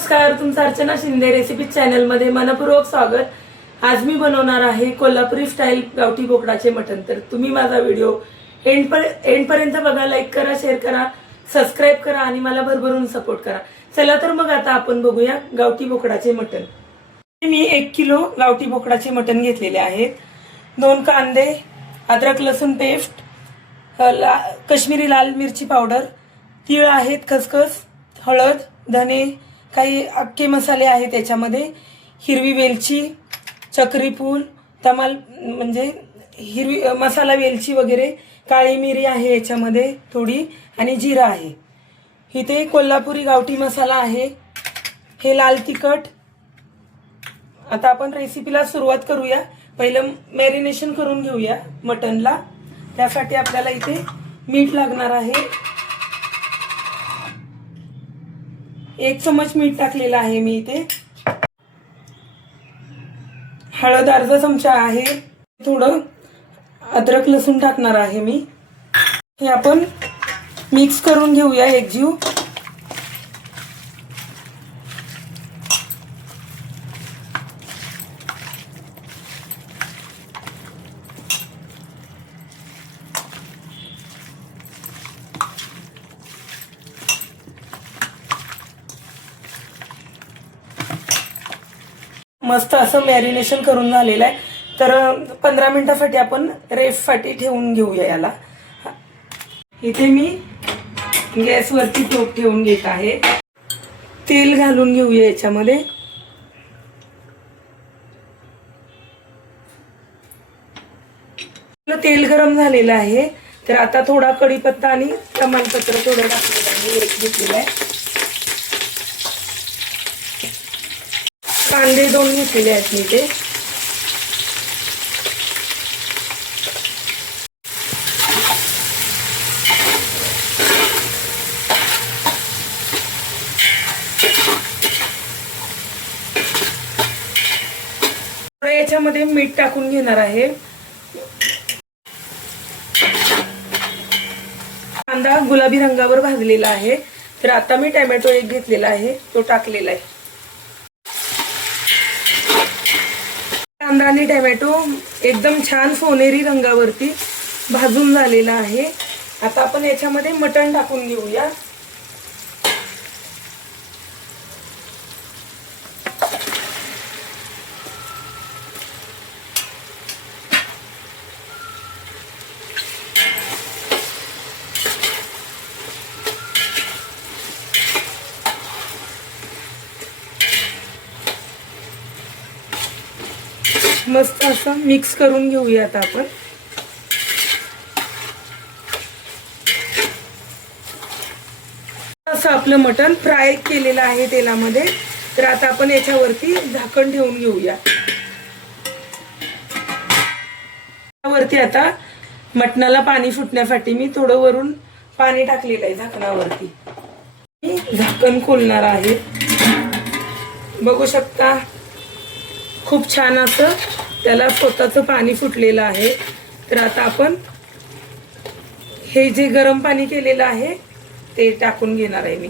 नमस्कार तुमचं अर्चना शिंदे रेसिपी चॅनलमध्ये मनपूर्वक स्वागत. आज मी बनवणार आहे कोल्हापुरी स्टाईल गावठी बोकडाचे मटण. तर तुम्ही माझा व्हिडिओ एंड एंडपर्यंत बघा लाईक करा शेअर करा सबस्क्राईब करा आणि मला भरभरून सपोर्ट करा. चला तर मग आता आपण बघूया गावठी बोकडाचे मटण. मी एक किलो गावठी बोकडाचे मटण घेतलेले आहेत. दोन कांदे अद्रक लसूण पेस्ट ला काश्मीरी लाल मिरची पावडर तीळ आहेत खसखस हळद धने काही अख्खे मसाले आहेत त्याच्यामध्ये. हिरवी वेलची चक्रीफूल तमाल म्हणजे हिरवी मसाला वेलची वगैरे काळी मिरी आहे याच्यामध्ये थोडी आणि जिरा आहे. इथे कोल्हापुरी गावठी मसाला आहे. हे लाल तिखट. आता आपण रेसिपीला सुरुवात करूया. पहिलं मॅरिनेशन करून घेऊया मटनला. त्यासाठी आपल्याला इथे मीठ लागणार आहे. एक चमच मीठ टाकलेलं आहे मी इथे. हळद अर्धा चमचा आहे. थोडं अद्रक लसूण टाकणार आहे मी. हे आपण मिक्स करून घेऊया एक जीव. मस्त असं मॅरिनेशन करून झालेलं आहे. तर पंधरा मिनिटासाठी आपण रेफसाठी ठेवून घेऊया याला. इथे मी गॅसवरती टोप ठेवून घेत आहे. तेल घालून घेऊया याच्यामध्ये. तेल गरम झालेलं आहे. तर आता थोडा कढीपत्ता आणि प्रमाणपत्र थोडं टाकलेलं आहे. एक घेतलेलं आहे. कांदे दोन घेतलेले आहेत मी ते. याच्यामध्ये मीठ टाकून घेणार आहे. कांदा गुलाबी रंगावर भाजलेला आहे. तर आता मी टॅमॅटो एक घेतलेला आहे. तो टाकलेला आहे. कांदा आणि टॅमॅटो एकदम छान सोनेरी रंगावरती भाजून झालेला आहे. आता आपण याच्यामध्ये मटण टाकून घेऊया. मस्त असं मिक्स करून घेऊया आता आपण. असं आपलं मटण फ्राय केलेलं आहे तेलामध्ये. तर आता आपण याच्यावरती झाकण ठेवून घेऊया. त्यावरती आता मटणाला पाणी सुटण्यासाठी मी थोडं वरून पाणी टाकलेलं आहे झाकणावरती. मी झाकण खोलणार आहे. बघू शकता. खूप छान असं त्याला स्वतःचं पाणी फुटलेलं आहे. तर आता आपण हे जे गरम पाणी केलेलं आहे ते टाकून घेणार आहे मी.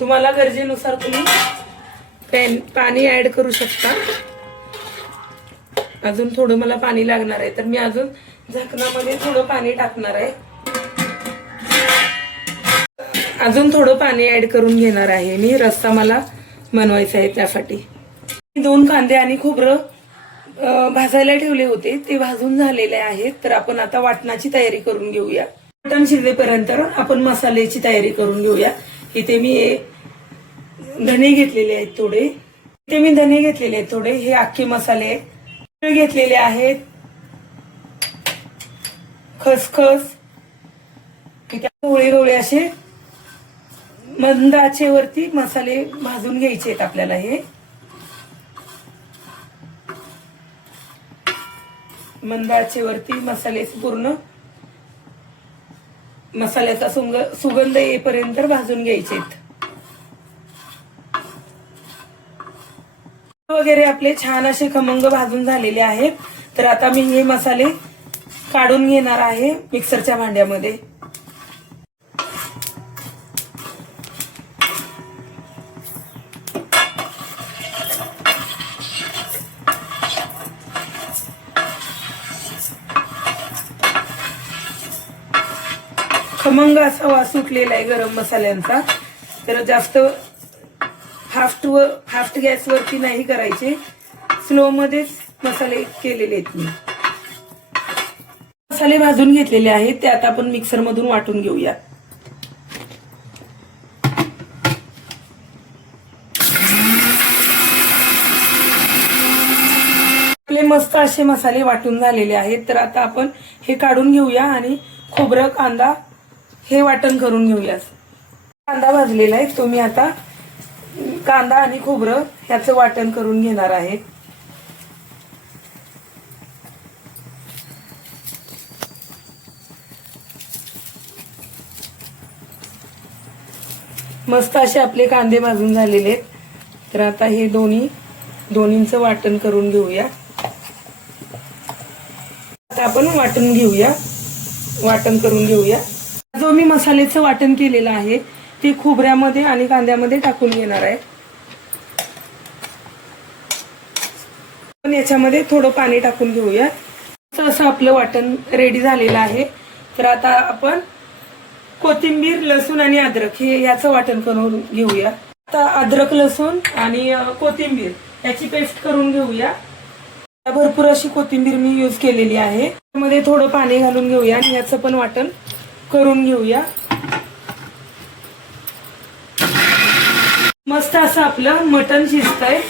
तुम्हाला गरजेनुसार तुम्ही पॅन पाणी ऍड करू शकता. अजून थोडं मला पाणी लागणार आहे. तर मी अजून झाकणामध्ये थोडं पाणी टाकणार आहे. अजून थोडं पाणी ऍड करून घेणार आहे मी. रस्सा मला बनवायचं आहे त्यासाठी. दोन कांदे आणि खोबरं भाजायला ठेवले होते. ते भाजून झालेले आहेत. तर आपण आता वाटणाची तयारी करून घेऊया. मटण शिजेपर्यंत आपण मसाल्याची तयारी करून घेऊया. इथे मी धने घेतलेले आहेत थोडे. इथे मी धने घेतलेले आहेत थोडे. हे अख्खे मसाले आहेत घेतलेले आहेत. खसखस. इथे होळी होळे असे मंद आचेवरती मसाले भाजून घ्यायचे आहेत आपल्याला हे. मंद आचेवरती मसाले पूर्ण मसाल्याचा सुंग सुगंध येईपर्यंत भाजून घ्यायचे आहेत. वगैरे आपले छान असे खमंग भाजून झालेले आहेत. तर आता मी हे मसाले काढून घेणार आहे मिक्सरच्या भांड्यामध्ये. खमंग असा वास सुटलेला आहे गरम मसाल्यांचा. तर जास्त फास्ट व फास्ट गॅसवरती नाही करायचे. स्लो मध्येच मसाले केलेले आहेत मी. मसाले भाजून घेतलेले आहेत ते आता आपण मिक्सर मधून वाटून घेऊया. आपले मस्त असे मसाले वाटून झालेले आहेत तर आता आपण हे काढून घेऊया आणि खोबरं कांदा हे वाटण करून घेऊया कांदा भाजलेला आहे. तो मी आता कांदा आणि खोबरं ह्याचं वाटण करून घेणार आहे. मस्त असे आपले कांदे भाजून झालेले आहेत. तर आता हे दोन्ही दोन्हींचं वाटण करून घेऊया. आता आपण वाटण घेऊया. वाटण करून घेऊया. जो मी मसाल्याचं वाटण केलेलं आहे ते खोबऱ्यामध्ये आणि कांद्यामध्ये टाकून घेणार आहे. पण याच्यामध्ये थोडं पाणी टाकून घेऊया. असं असं आपलं वाटण रेडी झालेलं आहे. तर आता आपण कोथिंबीर लसूण आणि अद्रक हे याचं वाटण करून घेऊया. आता अद्रक लसूण आणि कोथिंबीर याची पेस्ट करून घेऊया. भरपूर अशी कोथिंबीर मी यूज केलेली आहे. त्यामध्ये थोडं पाणी घालून घेऊया आणि याचं पण वाटण करून घेऊया. मस्त असं आपलं मटण शिजतंय.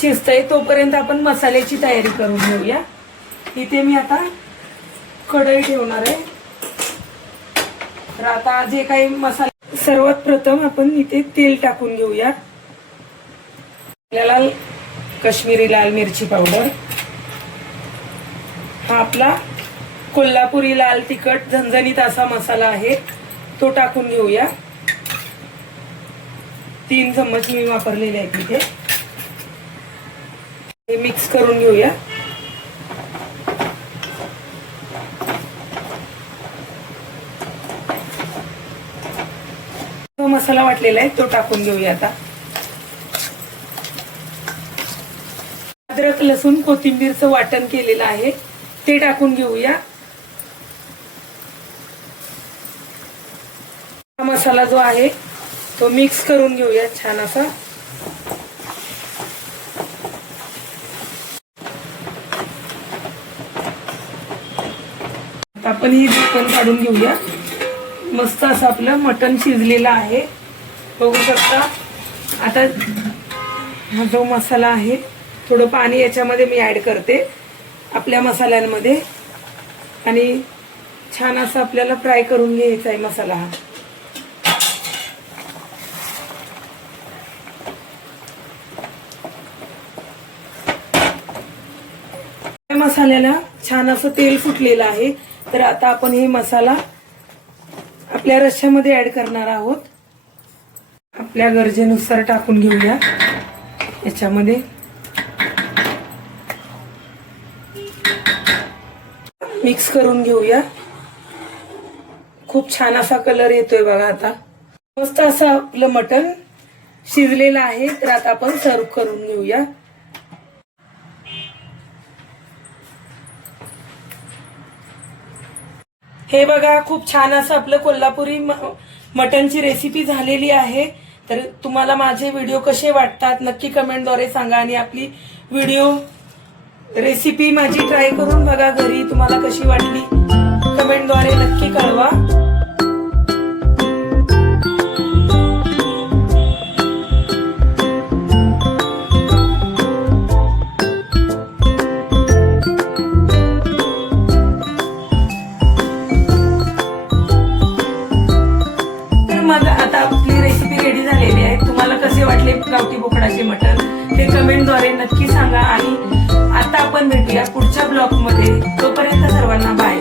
शिजतंय तोपर्यंत आपण मसाल्याची तयारी करून घेऊया. इथे मी आता कढई ठेवणार आहे. तर आता जे काही मसाले सर्वात प्रथम आपण इथे तेल टाकून घेऊया. आपल्याला काश्मीरी लाल मिरची पावडर. हा आपला कोल्हापुरी लाल तिखट झणझणीत असा मसाला आहे. तो टाकून घेऊया. तीन चम्मच मी वापरलेले आहेत इथे. हे मिक्स करून घेऊया. तो मसाला वाटलेला आहे तो टाकून घेऊया आता. अद्रक लसूण कोथिंबीरचं वाटण केलेलं आहे. ते टाकून घेऊया. मसाला जो आहे तो मिक्स करून घेऊया छान असा. आपण ही झाकण काढून घेऊया. मस्त असं आपलं मटण शिजलेलं आहे. बघू शकता. आता हा जो मसाला आहे थोडं पाणी याच्यामध्ये मी ऍड करते आपल्या मसाल्यांमध्ये. आणि छान असं आपल्याला फ्राय करून घ्यायचा आहे मसाला हा. मसाल्याला छान असं तेल फुटलेलं आहे. तर आता आपण हे मसाला आपल्या रश्श्यामध्ये ऍड करणार आहोत. आपल्या गरजेनुसार टाकून घेऊया. याच्यामध्ये मिक्स करून घेऊया. खूप छान असा कलर येतोय बघा आता. मस्त असं आपलं मटण शिजलेलं आहे. तर आता आपण सर्व करून घेऊया. हे बघा खूप छान असं आपलं कोल्हापुरी म- मटनची रेसिपी झालेली आहे. तर तुम्हाला माझे व्हिडिओ कसे वाटतात नक्की कमेंटद्वारे सांगा आणि आपली व्हिडिओ रेसिपी माझी ट्राय करून बघा घरी तुम्हाला कशी वाटली. कमेंटद्वारे नक्की कळवा. ब्लॉगमध्ये तोपर्यंत सर्वांना बाय